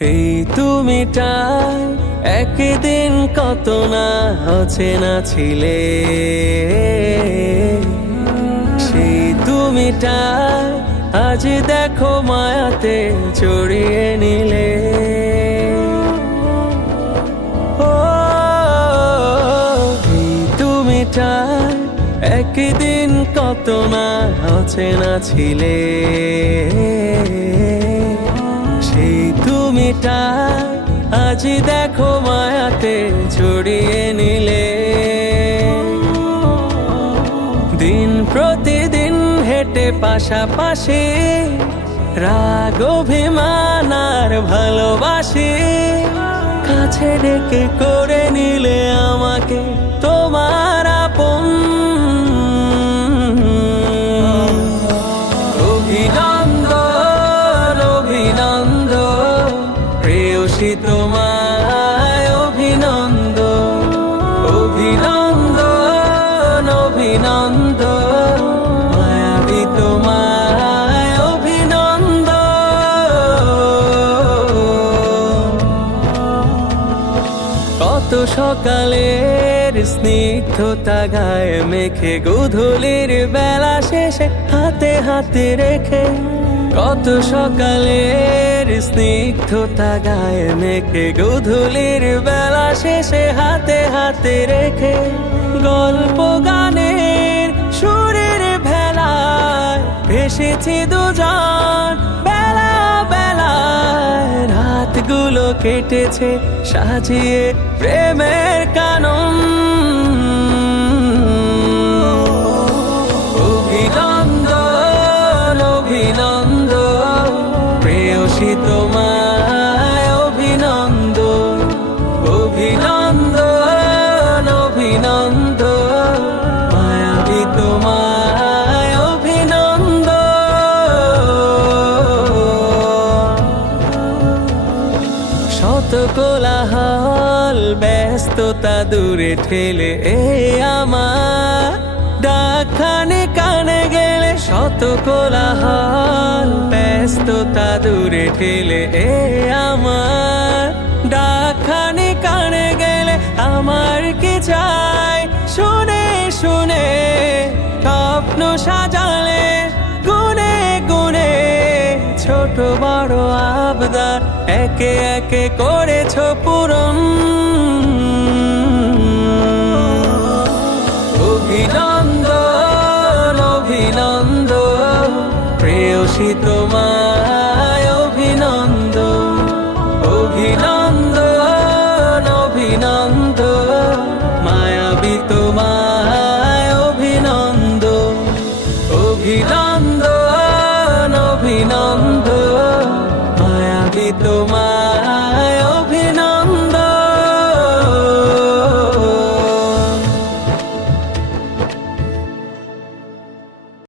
এই তুমিটাই একদিন কত না অচেনা ছিলে, সেই তুমিটাই আজ দেখো মায়াতে জড়িয়ে নিলে। ও এই তুমিটাই একদিন কত না অচেনা ছিলে, সেই তুমিটাই আজ দেখো মায়াতে জড়িয়ে নিলে। দিন প্রতিদিন হেঁটে পাশাপাশি, রাগ অভিমান আর ভালোবাসি, কাছে ডেকে করে নিলে আমাকে তোমার আপন। অভিনন্দন অভিনন্দন প্রেয়সী তোমায় অভিনন্দন, অভিনন্দন অভিনন্দন মায়াবী তোমায় অভিনন্দন। কত সকালের স্নিগ্ধতা গায়ে মেখে, গোধূলির বেলা শেষে হাতে হাতে রেখে। কত সকালের স্নিগ্ধতা গায়ে মেখে, গোধূলির বেলা শেষে হাতে হাতে রেখে। গল্প গানের সুরের ভেলায় ভেসেছি দুজন, বেলা বেলায় রাতগুলো কেটেছে সাজিয়ে প্রেমের কানন। অভিনন্দন অভিনন্দন প্রেয়সী তোমায় অভিনন্দন, অভিনন্দন অভিনন্দন মায়াবী তোমায় অভিনন্দন। শত কোলাহল ব্যস্ততা দূরে ঠেলে, এ আমার ডাকখানে কানে গেলে। শত কোলাহল ব্যস্ততা দূরে ঠেলে, এ আমার ডাকখানে কানে গেলে। আমার কি চাই শুনে শুনে স্বপ্ন সাজালে, গুনে গুনে ছোট বড় আবদার একে একে করেছ পূরণ। অভিনন্দন অভিনন্দন প্রেয়সী তোমায় অভিনন্দন, অভিনন্দন অভিনন্দন মায়াবী তোমায় অভিনন্দন, অভিনন্দন অভিনন্দন।